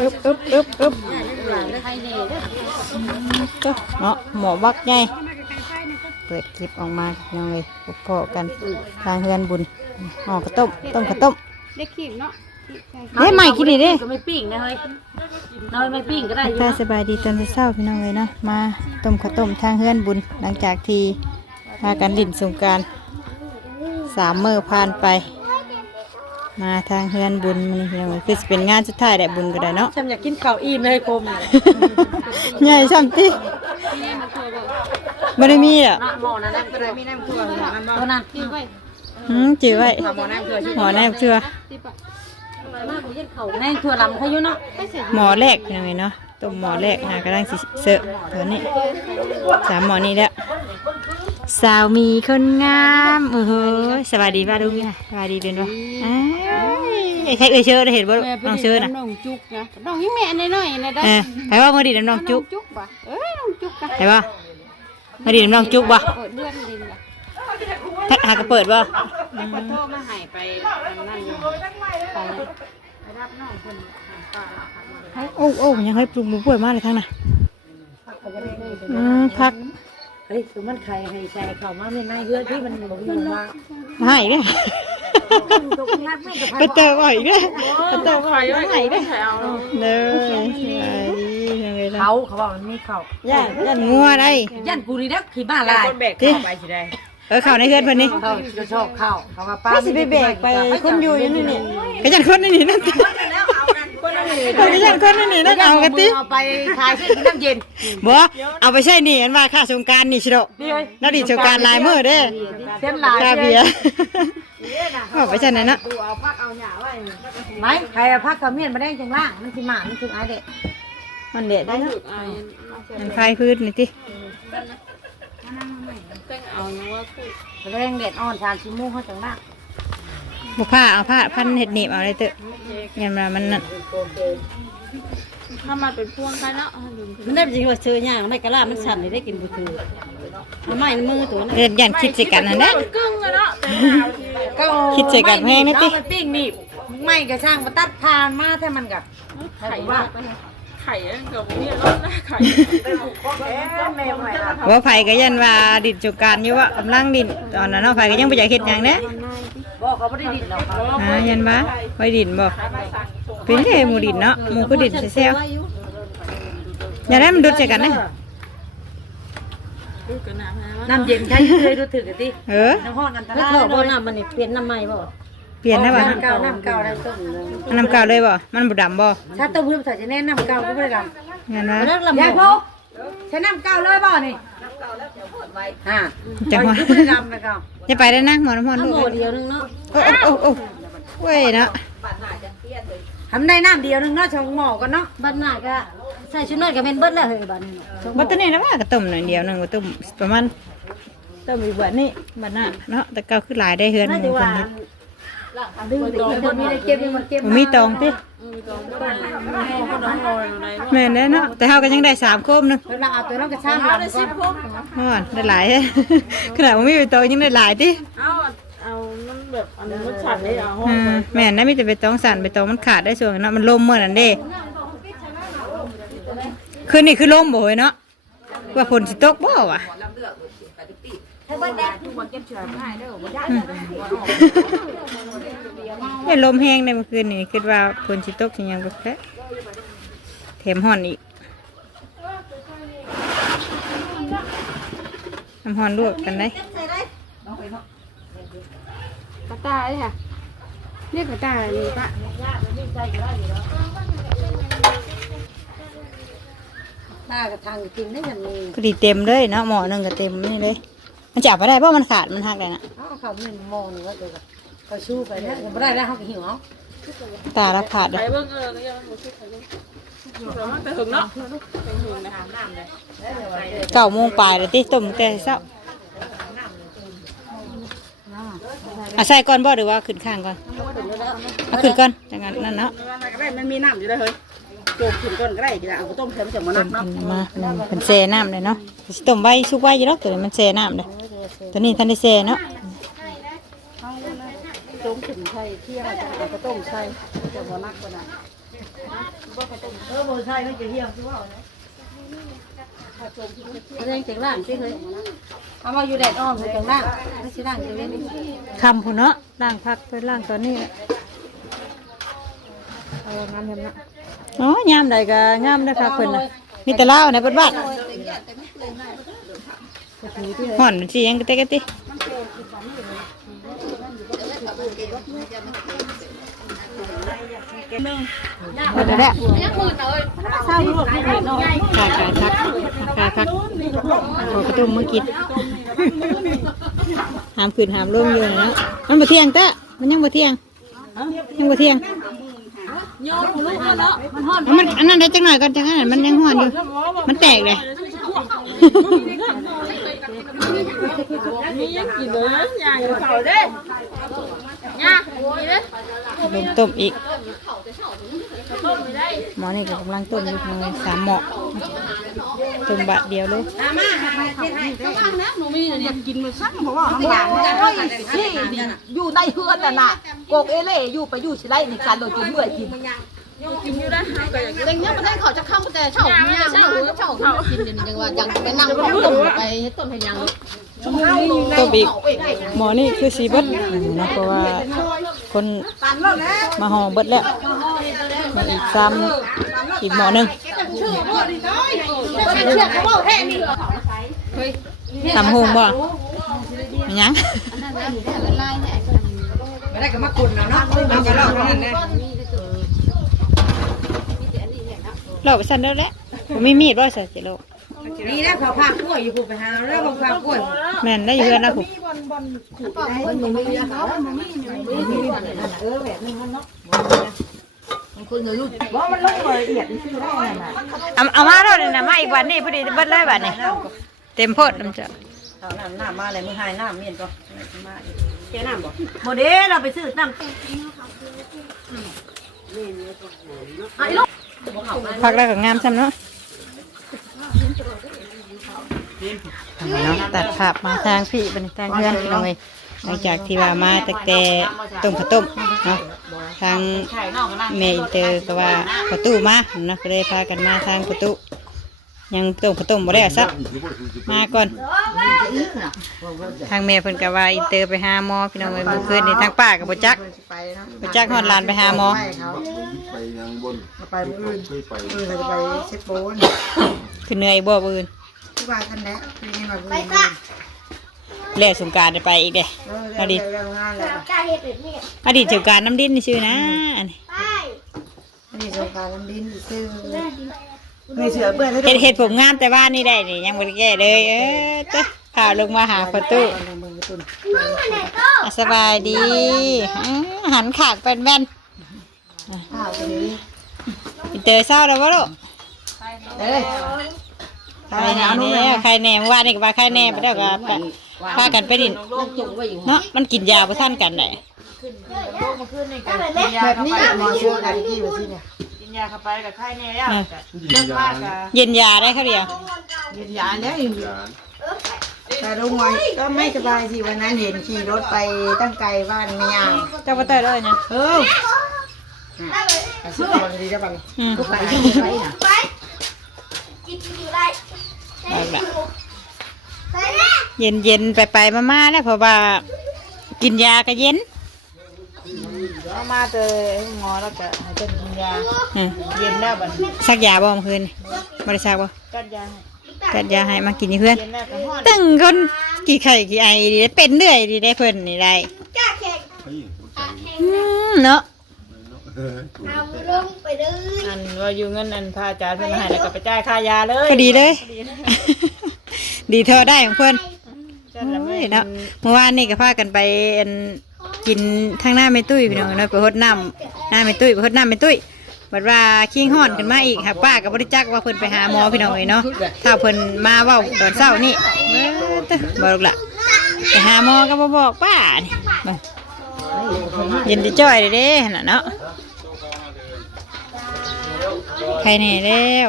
อึบอึบอึบอึบก็เนาะหมอบักไงเปิดคลิปออกมายังเลยพอกันทางเฮือนบุญห่อกระต้มต้มกระต้มได้ขีดเนาะเฮ้ยใหม่กินดิเด้ก็ไม่ปิ้งนะเฮ้ยน้อยไม่ปิ้งก็ได้อยู่ถ้าสบายดีตอนเช้าพี่น้องเลยเนาะมาต้มข้าวต้มทางเฮือนบุญหลังจากที่พากันลิ่นสงการสามเมื้อผ่านไป มาทางเฮือนบุญมันพี่น้องเอ้ยคือสิเป็นงานสุดท้ายแหละบุญก็ได้เนาะฉันอยากกินข้าวอิ่มเลยคมใหญ่ช่ำติไม่ได้มีอะหม้อนั้นก็ได้มีน้ำถั่วน้ำบ่นั้นกินไว้อืมจือไว้หม้อน้ำถั่วหมอแนบเชื่อมากกว่าเย็นเขาในถั่วลำเขาอยู่เนาะหมอแรกพี่น้องเอ้ยเนาะต้มหมอแรกนะกำลังสิเสิร์ฟตัวนี้สามหมอนี้แล้ว สาวมีคนงามโอ้โหสวัสดีป้าลุงค่ะสวัสดีเป็นปะอ้ายใครเอ่ยเชิญได้เห็นบ่น้องเชิญน่ะน้องจุกนะน้องยี่แม่น้อยๆนะได้เออไปว่ามือดีน้ำน้องจุกจุกบ่เอ้ยน้องจุกกันไปว่ามือดีน้ำน้องจุกบ่เปิดเดือนดินละแพทหากระเปิดบ่ขอโทษมาหายไปนั่นอยู่ไปรับน้องคนหาปลาค่ะโอ้โอ้ยังให้ปรุงมือป่วยมากเลยทั้งน่ะอืมพัก เฮ้ยคือมันใครให้ใส่เข้ามาไม่ในเฮือที่มันบอกอยู่ว่าหายเนี่ยตกนัดไม่กับไปเติมอ่อยด้วยไปเติมอ่อยด้วยไหนด้วยเด้อสวัสดียังไงล่ะเขาเขาบอกมันมีเขาย่านย่านงัวได้ย่านกูนี่เด้อขี่บ้าลายที่เออเข่าในเพื่อนเพิ่นนี่เขาจะชอบเข้าเขาว่าป้าป้าสิไปแบกไปคนอยู่อยังนี่นี่ก็ยันคนนี่นี่นั่น ก็ยันคนนี่นี่นั่นเอากันติเอาไปขายเส้นน้ำเย็นบ่เอาไปใช่นี่อันว่าค่าสงกรารนี่ชิโดแล้วดิสงกรารลายมือเด้เส้นลายค่าเบียร์เอาไปใช่ไหนเนาะไหมใครพักกับเมียนมาได้จังล่างมันสิหมามันถึงไอเด็กมันเด็ดได้เนาะมันคลายพื้นนี่ติแรงเด็ดอ่อนชานชิมูเขาจังล่าง บ่ผ้าเอาผ้าพันเห็ดหนีบเอาเลยเตอะยันมามันนั่นถ้ามาเป็นพวงกันเนาะมันได้จริงว่าเชื่อย่างไม่กระลามันสั่นเลยได้กินบุตรเอาไม้มือตัวนั้นเรียนยันคิดใส่กันนั่นแหละกึ่งอะเนาะก็คิดใส่กันแพงนิดดิเอาไปปิ้งนี่ไม่กระช่างมาตัดทานมาถ้ามันกับไข่ว่าไข่นั่นกับเนี่ยรถนะไข่ว่าไผก็ยันว่าดิดจุการอยู่ว่ากำลังดินตอนนั้นเนาะไผก็ยังบ่อยากเฮ็ดหยังเด้บอกเขาไม่ได้ดินหรอกเขาอ่ายันว่าไว้ดินบ่เป็นเด้หมู่ดินเนาะหมู่ก็ดินแซ่ๆอย่าได้มันดุดใส่กันนะกันน้ำนะน้ำเย็นใช้เคยดูถึกติเออน้ำห้อนกันตลาดแล้วเถอะน้ำมันนี่เปลี่ยนน้ำใหม่บ่ เปลี่ยนได้บ่น้ำเก่าน้ำเก่าได้ต้มอันน้ำเก่าเลยบ่ มันบ่ดำบ่ถ้าต้มเพิ่มใส่จะแน่น้ำเก่าก็ไม่ได้ดยันว่าำยายพกใช้น้ำเก่าเลยบ่นี่อ่าจังหวะไม่ได้ดำนะเก่าอย่าไปได้นะหมอน้ำมนต์น้ำลูโมกเดียวนึงเนาะโอ้โอ้โอ้เว้ยเนาะทำได้น้ำเดียวนึงเนาะชงหม้อกันเนาะบ้านหน้าก็ใส่ชุดน้อยก็เป็นเบิดแล้วเฮ้ยบ้านนี้บ่ตัวนี้นะว่าก็ต้มหน่อยเดียวนึงก็ต้มประมาณต้มอีกบัดนี้บัดน่ะเนาะแต่เก่าคือหลายได้เฮือนหน่ามู่จะคนว่า บมันเก็บบ่มีตองติแม่นเด้อเนาะแต่เฮาก็ยังได้สามโคมหนึงเวลาเอาตัวน้องกระช่างหลังก่อนฮอดได้หลาย ขนาดบ่มีใบตองยังได้หลายติเอาเอามันแบบอันนี้มันฉันเลยเอาห้องอืมแม่นนะมีแต่ใบตองสั่นใบตองมันขาดได้ส่วนเนาะมันลมเมื่อนั้นเด้คืนนี้คือลมบ่เฮ้ยเนาะว่าฝนสิตกบ่วะ เนี่ยลมแห้งในเมื่อคืนนี้คิดว่าฝนสิตกสิยังบ่แพ้แถมฮ้อนอีกน้ำฮ้อนลวกกันได้กระต่ายค่ะเรียกกระต่ายนี่ปะหน้ากระทางกินได้ยังมีก็ดีเต็มเลยเนาะหม้อหนึงก็เต็มนี่เลย มันจับไปได้เพราะมันขาดมันหักเลยนะเขาเขาเงินมองว่าเดี๋ยวก็ชูไปแล้วไม่ได้แล้วเขาหิวเอาตาเราขาดเลไข่ยเบิ้งเออก็ยังหมดชุดไข่เบิ้งแต่ว่าแต่ถึงเนาะเป็นหุ่นนะเก้าโมงปลายเลยติต้มแต่เช้าอะใส่ก่อนบ่หรือว่าขึ้นข้างก่อนเอาขึ้นก่อนจังนั้นนั่นเนาะก็ได้มันมีน้ำอยู่ได้เฮ้ย โจกถึงก้นก็ได้จะเอาต้มเค็มจะมาต้นัมกเนาะขึ้นมามันแช่น้ำเลยเนาะสิต้มไว้ชุกไว้อยู่แล้วตัวนี้มันแช่น้ำเลยตัวนี้ท่านได้แช่เนาะต้มถึงใช่ที่เราจะเอาก็ต้มใช่จะบ่นักก็ได้เออบ่ใช่มันจะเที่ยงคือว่าเรื่องจังล่างสิเคยเอามาอยู่แดดอ้อมเลยจังล่างไม่ใช่ล่างจังเล่นคำพุ่นเนาะล่างพักไปล่างตอนนี้แหละเอางามเห็นนะ อ๋อยามใดก็งามนะครับเพิ่นน่ะมีแต่ลาวในเบิดบ้านห่อนมันสิยังกะเตะกะติหมดแล้วแหละเศร้าลูกไม่ได้นอนขาขาพักขาพักขอกระตุ้มมากินหามขึ้นหามลงอยู่นะเนาะมันบ่เที่ยงตะมันยังบ่เที่ยงยังบ่เที่ยง โยนลูกเนาะมันฮอดเอามันอันนั้นได้จังหน่อยก่อนจังนั้นมันยังห่อนอยู่ มันแตกเลยมียังกินเลยย่างอยู่เขาเด้ย่ามีเด้ลงต้มอีก หมอนี่ก็กำลังต้มอยู่ทางสามหมอต้มบะเดียวเลยกินมันซ้ำเพราะว่าข้างหลังที่อยู่ในเฮือนน่ะน่ะโกกเอเล่อยู่ไปอยู่สิไลในการโดยจนเมื่อยกินกินอยู่ได้ห้ามก็อยากกินเด็กเนี้ยมันได้เขาจะเข้าแต่เช่าเนี่ยเช่าเช่าเขากินอย่างนี้ว่ายังไปนั่งต้มไปต้มให้ยังต้มอีกหมอนี่คือสีเบิดนะเพราะว่าคนมาห่อเบิดแล้วมา อีกซ้ำอีกหมอหนึงตำหงบ่มันยังไม่ได้ก็มากุนแล้วเนาะมันจะเล่าเท่านั้นแหละเราไปสั่นแล้วแหละผมมีมีดบ่ใส่เจโลนี่นะพอพากล้วยอยู่ผูไปหาแล้วพอพากล้วยแม่นได้อยู่เฮือนะผมเออแบบนี้มันเนาะ คนเลยลูกว่ามันลงรายละเอียดนี่คือได้น่ะเอาเอามาแล้วนี่นะมาอีกวันนี้พอดีเบิดเลยบัดนี้เต็มโพดน้ำเจ้าเอาน้ำน้ำมาเลยมือหายน้ำเมียนก็มาเจ้น้ำบ่โมเดลเราไปซื้อน้ำพักแล้วก็งามซ้ำเนาะเนาะตัดภาพมาทางพี่เป็นทางเพื่อนพี่น้องเลย หลังจากที่ว่ามาตั้งแต่ต้มข้าวต้มเนาะทางเมย์อินเตอร์ก็ว่าประตูมาเนาะก็เลยพากันมาทางประตูยังต้มข้าวต้มบ่ได้ซัมาก่อน ทางแม่เพิ่นก็ว่าอินเตอร์ไปหาหมอพี่น้องเอ้ยเมื่อคืนนี่ทางป้าก็บ่จักบ่จักฮอดลานไปหาหมอไปยังบนไปมือคืนเราจะไปเชฟโบนคือเหนื่อยบ่บืนที่ว่าท่านแนะเป็นยังไง บ้างแล่สงกรารได้ไปอีกเด้อดีตเรื่องงานแล้วอดีตสงกรารน้ำดินนี่ชื่อนะอันนี้อดีตสงการน้ำดินซึ่งมีเสือเปื้อนเฮ็ดเฮ็ดผมงามแต่ว่านี่ได้นี่ยังบ่ได้แก้เลยเออจ้ะข่าวลงมาหาประตูอะสบายดีอื้อหันขากเป็นแว่นข้าวนี้อินเตอร์เศร้าแล้วบ่ลูกเอ้ยใครแน่เนี่ยใครแน่เมื่อวานนี่ก็ว่าใครแน่ไปแล้วก็ไป พากันไปดินจุกไว้อยู่เนาะมันกินยาบ่ทันกันได้แบบนี้หมอช่วยกันที่แบบนี้เนี่ยกินยาเย็นยาได้เขาเดียวยืนยาแล้วยาแต่ลุงไว้ก็ไม่สบายสิวันนั้นเห็นขี่รถไปตั้งไกลบ้านไม่ยาวเจ้าบ่เตยเลยนะเอออาชีพคนดีจะบัง อืม ไปไปนะ เอาละ เย็นเย็นๆไปไปๆมาๆแล้วเพราะว่า กินยาก็เย็นเอามาเจอหมอแล้วก็ให้เจ้ากินยาอืมเย็นแล้วบัดซักยาบ่เมื่อคืนนี่บ่ได้ซักบ่กัดยากัดยาให้มากินนี่เพื่อน เย็นแล้วก็ห้อนตึงคนกี่ไข่กี่ไอดีได้เป็นเรื่อยดีได้เพิ่นนี่ได้เฮ้ยอืมเนาะอันว่าอยู่เงินอันพาอาจารย์เพิ่นให้แล้วก็ไปจ่ายค่ายาเลยก็ดีเลย ดีเท่าได้ของเพิ่นจันละโอ้ไม่ ยเนาะเมื่อวานนี่ก็พากันไปอันกินทางหน้าแม่ตุ้ยพี่น้องเนาะไปหดน้ำหน้าแม่ตุ้ยไปหดน้ำแม่ตุ้ยบัดว่าคิงฮ้อนขึ้นมาอีกหาป้าก็บ่ได้จักว่าเพิ่นไปหาหมอพี่น้องเอ้ยเนาะถ้าเพิ่นมาเว้าตอนเช้านี่เอ้อเด้อบอกละไปหาหมอก็บ่บอกป้านี่เบิ่งเย็นจะจ้อยเลยเด้น่ะเนาะใครแน่แล้ว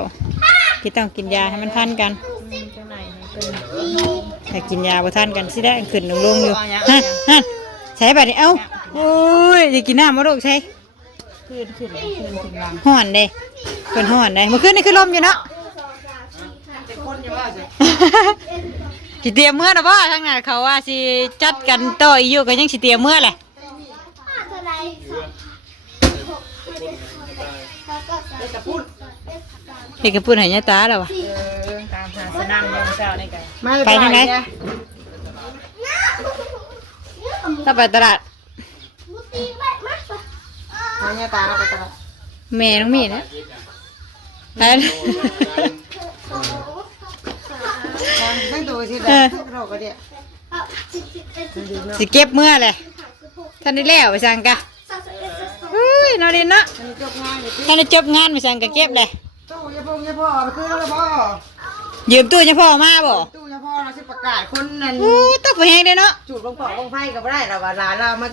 ที่ต้องกินยาให้มันทันกันจังไหนเพิ่น ถ้ากินยาบ่ทันกันสิได้ขึ้นลงลงอยู่ฮะฮะใช้บัดนี้เอ้าโอ้ยจะกินน้ำมาลูกใช่ขึ้นขึ้นขึ้นถึงหลังห่อนเด้เพิ่นห่อนเด้เมื่อคืนนี่คือลมอยู่เนาะสิเตรียมเมื่อนะบ่ทางนั้นเขาว่าสิจัดกันต่ออีกอยู่ก็ยังสิเตรียมเมื่อแหละเด็กกระปุ้นใหายตาแล้ววะตามหา สนามยามเช้านี่กันไปทางไหนถ้าไปตลาดมาเนี่ยตาไปตลอดแม่น้องมีนะไปตั้งตัวสิเออเราก็เดียสิเก็บเมื่อเลยท่านได้แล้วไปสั่งกะเฮ้ยนอรินเนาะจบงานอยู่ท่านได้จบงานไปสั่งกะเก็บเลยตู้ยาพงยาพ่อไปคืนแล้วพ่อ ยืมตู้ยังพ่อมาบ่ตู้ยาพ่อเราสิประกาศคนนั้นอู้ต้องไปแหงเด้เนาะจูดลงปอกลงไพ่ก็ไม่ได้เราว่าหลานเรามา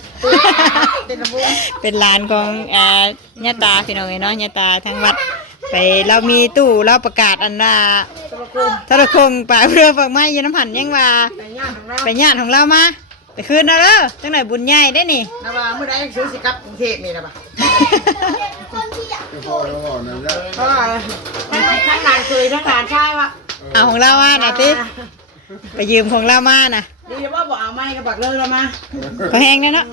เป็นระบุเป็นร้านของเอ่อญาตาพี่น้องเอ้ยเนาะญาตาทางวัด ไปเรามีตู้เราประกาศอันน่ะทรคงป่าเรือฝากไม้อยืนน้ำผันยังว่าไปงานของเราไปญาติของเรามาไปคืนเอาเด้อจังไหนบุญใหญ่ได้นี่เราว่าเมื่อใดซื้อสิกับกรุงเทพนี่นะบ่จะพ่อแล้วพ่อนั่นแหละเพราะว่าทั้งหลานเคยทั้งหลานชายวะ เอาของเรามาน่ะติไปยืมของเรามาน่ะดีจะว่าบอกเอาไม้ก็บอกเลยเรามาก็แหงได้เนาะ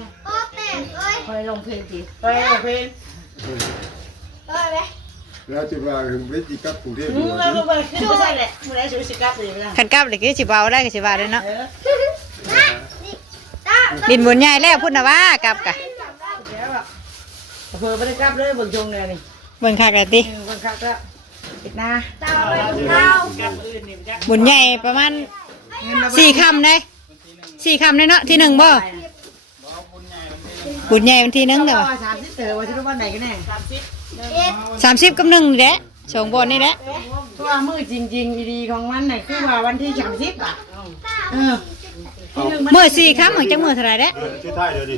คอยลงเพลงทีคอยลงเพลงแล้วจะว่าถึงไปจีกับกรุงเทพมึดีงกก็ว่าไม่ไม่ใช่แหละเมื่อใดซื้อสิกับเลยไม่ได้ขันกลับเลยก็สิเบาได้ก็สิเบาได้เนาะเออดินบุญใหญ่แล้วพุ่นนะว่ากลับกะเดี๋ยวอะเผื่อไม่ได้กลับเลยเบิ่งชงเลยนี่เบิ่งคักเลยติเบิ่งครับ ก็ปิดหน้าบุญใหญ่ประมาณสี่คำได้สี่คำได้เนาะที่หนึ่งบ่บุญใหญ่วันที่หนึ่งเด้อสามสิบเต๋อว่าจะรู้วันไหนกันแน่สามสิบกับหนึ่งนี่แหละสองบนนี่แหละเพราะว่ามือจริงๆดีๆของมันน่ะคือว่าวันที่สามสิบอะเออเมื่อสี่คำของจังเมื่อเท่าไหรเด้ชื่อไทยเดี๋ยวดิ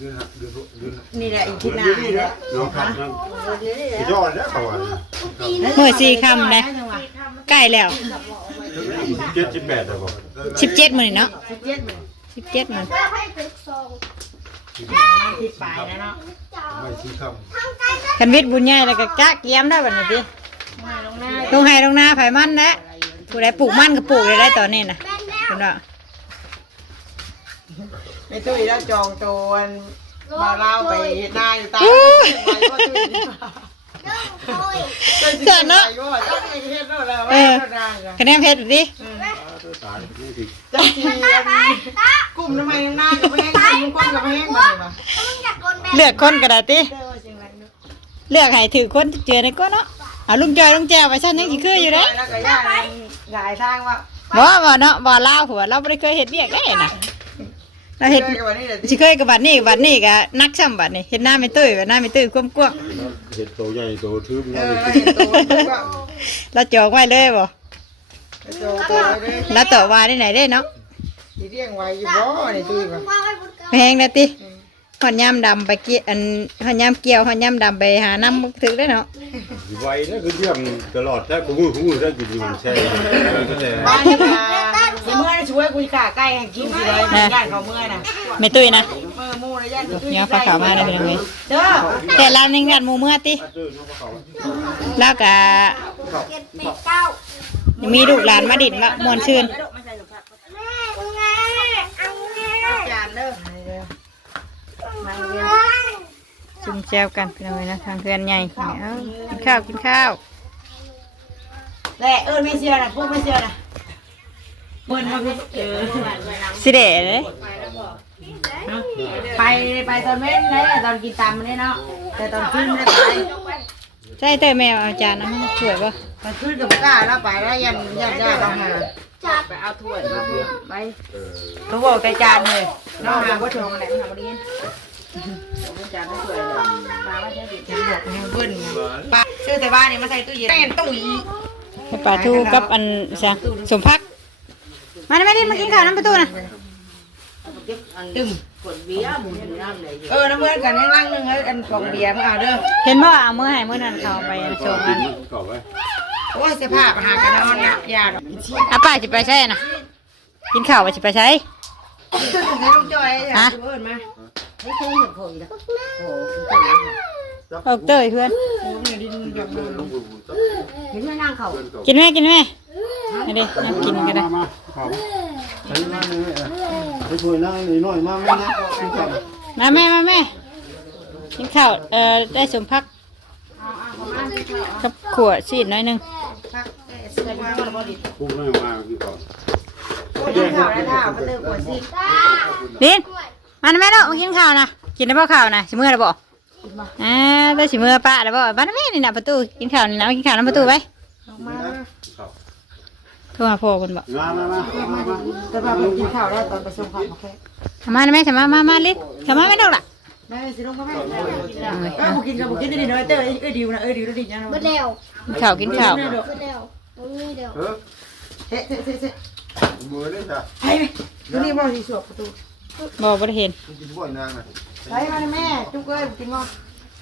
เดือนเดือนเดือนนี่แหละอีกทีหน้านี่แหละน้องครับนั่นยอดแล้วเขาว่าเมื่อสี่คำนะใกล้แล้วเจ็ดสิบแปดแล้วบอกสิบเจ็ดมื้อนี่เนาะสิบเจ็ดหมื่นสิบเจ็ดมื้อสิบปลายแล้วเนาะไม่ชี้คคันวิทย์บุญใหญ่แล้วก็กะเกียมได้บัดนี้ติมาลงหน้าลงไห้ลงนาไผมันนะผู้ใดปลูกมันก็ปลูกได้ได้ตอนนี้นะเห็นบ่ ในตู้อีแล้วจองตัวมาเล่าไปเฮ็ดหน้าอยู่ตามไปก็ตู้อีเกิดเนาะก็จ้าไปเฮ็ดแล้วแล้วเออก็ได้จ้ะคะแนนเพชรดิำตายนี่สิจ้าทีกลุ่มทำไมหน้ากับแห้งกลุ่มก้นกับแห้งมาเลยมาเลือกคนก็ได้ติเด้อจริงไรเนาะเลือกให้ถือคนเจือในก็เนาะเอาลุงจอยลุงแจวไปซั่นยังสิคืออยู่เด้แล้วก็ย่าหลายทางว่าบ่บ่เนาะบ่ลาวหัวเราบ่ได้เคยเฮ็ดเวียกได้น่ะ เราเฮ็ดกับวันนี้เดี๋ยวสิเคยกับบัดนี้บัดนี้ก็นักช้ำบัดนี้เฮ็ดหน้าไม่ตื้อบัดหน้าไม่ตื้อกว้างเห็ดโตใหญ่โตทึบเอแล้วอเห็นตัวก็ๆเราจองไว้เลยบ่แล้วต่อว่าได้ไหนได้เนาะที่เรียงไว้อยู่บ่ในตื้อบ่แพงนะติ หอนยามดำไปเกี่ยอันหอนยามเกี่ยวหอนยามดำไปหาน้ำบ่ถึกได้เนาะไวนะคือเรื่องตลอดถ้ากูมือกูมือถ้ากินอยู่ใช่ก็แต่บ้านนี้มาเมื่อช่วยคุยขาใกล้ให้กินสิเลยย่านเขาเมื่อน่ะไม่ตุ้ยนะเมื่อมู่ระยะตุ้ยยาฟ้าขาวมาได้เป็นยังไงเด้อแต่ร้านนึงงานหมูเมื่อติแล้วก็มีลูกหลานมาดินมามวนชื่น จานเด้อ จุ่มแจวกันเป็นยังไงนะทางเพื่อนใหญ่เอ้ากินข้าวกินข้าวแหละเอิ้นไม่เชื่อน่ะพวกไม่เชื่อน่ะเปิ้นมาเออสิเดเลยไปไปตอนเว้นเลยตอนกินตามมันเลยเนาะแต่ตอนขึ้นไม่ได้ไปใช่เตยแมวอาจารย์นะสวยป่ะตอนขึ้นกับกล้าแล้วไปแล้วยันยันยันเราหาไปเอาถ้วยมาไปเขาบอกใจจานเลยน้องหาว่าชงอะไรมาหาบริเวณ จานไม่สวยเลยปลาไม่ใช่ดิฉันบอกให้เบิ้ลปลาซื้อแต่บ้านนี่มาใส่ตู้เย็นเป็นตู้อีให้ปลาทูกับอันซะสมพัก มาได้ไหมดิมากินข้าวน้ำประตูนะตึมเออน้ำเมื่อกันยังนั่งนึงเอ้ยอันกล่องเบียร์มาเอาเด้อเห็นบ่เอามือให้มือนั่นเขาไปโชว์มันก่อไว้โอ้ยเสื้อผ้ามาหากันนอนนะยาดอกอาป้าจะไปใช่นะกินข้าวไปจะไปใช้ให้ ลุงจอยอยากเอิ้นมาไม่เคยเห็นผมนะโอ้ออกเตยเพื่อน เห็นนั่งเขากินไหมกินไหมนี่ดินั่งกินก็ได้มาขอไปมาเลยไปช่วยนั่งนี่หน่อยมาแม่นะกินข้าวมาแม่มาแม่กินข้าวเอ่อได้สมพักกับขวดซีดหน้อยหนึงพูดไม่มากินข้าวกินข้าวได้ท่าไปเติมหัวสิลิน มาหน่อยแม่เนาะมากินข้าวนะกินได้บ่ข้าวนะสิมื้อแล้วบ่อ่าได้สิมื้อป้าแล้วบ่บ้านแม่นี่น่ะประตูกินข้าวนี่นะมากินข้าวนํประตูไว้โทรหาพ่อเพิ่นบ่มามามามามาแต่ว่าไปกินข้าวแล้วตอนไปส่งข้าวมาแค่เข้ามาหน่อยแม่เข้ามามามาลินเข้ามาแม่ดอกล่ะแม่สิลงก็แม่เอาเว้ยเอ้ากินกับกินได้ดีน้อยเต้เอ้ยดิวนะเอ้ยดิวดีจังเบิดแล้วกินข้าวกินข้าวเบิดแล้วตรงนี้เดียวเออเฮ้เฮ้เฮ้เฮ้มือเลยจ้ะไปไปนี่บ่สิสวบประตู บ่บ่ได้เห็นกินบ่อยนางนะไปมาแม่จุ๊กเอ้ยกินบ่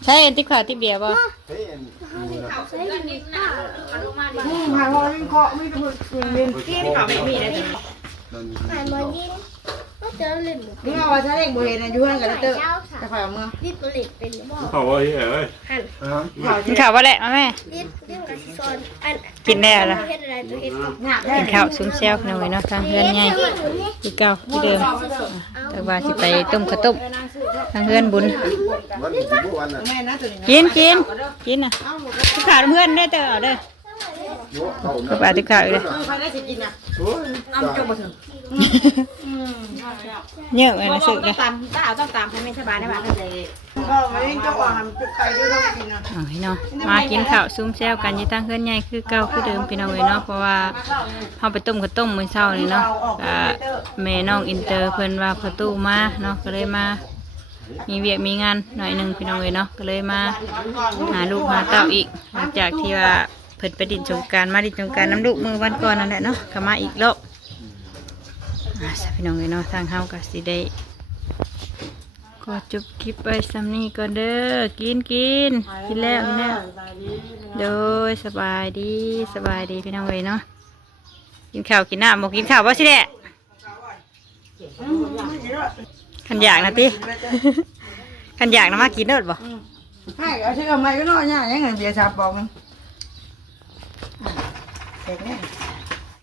ใช่ติ๊กข้าวติ๊กเบียร์บ่เฮ้ยมือนะอืมหายว่าไม่เคาะไม่ถูกเรียนกินข้าวไม่มีได้นั่น หายมายิน ก็เจอเล่นนี่ว่าถ้าเด็กบ่เห็นอยู่หั่นกันเต้จะข่อยเอามือดิ้นตัวเล็กเป็นบ่เขาว่าเฮ้ยเอ้ยหันข้าวกินข้าวบ่แหละมาแม่ดิ้นดิ้นกับซอนอันกินได้แล้วล่ะเฮ็ดอะไรตัวเฮ็ดหนักได้กินข้าวซุ้มแซวหน่อยเนาะทางเฮือนใหญ่ที่เก่าที่เดิมแต่ว่าสิไปต้มข้าวต้มทางเฮือนบุญวันนี้บุวันน่ะแม่นะตัวนี้กินกินกินน่ะติ๊กข้าวเพื่อนได้อเตอเอาเด้อเขาก็ไปเอาติ๊กข้าวอีกเลยใครได้สิกินอะโอ้ยเอาจบบ่ถึง เยอะเลยนะสึกเลยตามตาเอาต้องตามให้ไม่สบายได้ป่ะก็ไม่ได้จะว่าทำจุดไก่ด้วยเรากินนะเอาให้เนาะมากินข้าวซุ้มแซวกันอยู่ทางเฮือนใหญ่คือเก่าคือเดิมพี่น้องเอ้ยเนาะเพราะว่าเฮาไปต้มข้าวต้มมื้อเช้านี่เนาะก็แม่น้องอินเตอร์เพิ่นว่าประตูมาเนาะก็เลยมามีเวียกมีงานหน่อยหนึงพี่น้องเอ้ยเนาะก็เลยมาหาลูกหาเต้าอีกหลังจากที่ว่าเพิ่นไปดินสงกรารมาดินสงกรารน้ำลูกมือวันก่อนนั่นแหละเนาะก็มาอีกรอบอ่า สาพี่น้องเลยเนาะทางเฮาก็สิได้ก็จบคลิปไปสำนี้ก่อนเด้อกินกินกินแล้วกินแล้วโดยสบายดีสบายดีพี่น้องเลยเนาะกินข้าวกินน้ำบอกกินข้าวบ่าสิแหละขันอยากนะติขันอยากนะมากินเด้อบ่ให้เอาที่เอาไม้ก็น้อนเนี่ยยังเงินเบียร์ชาบอกมันเด็กเนี่ย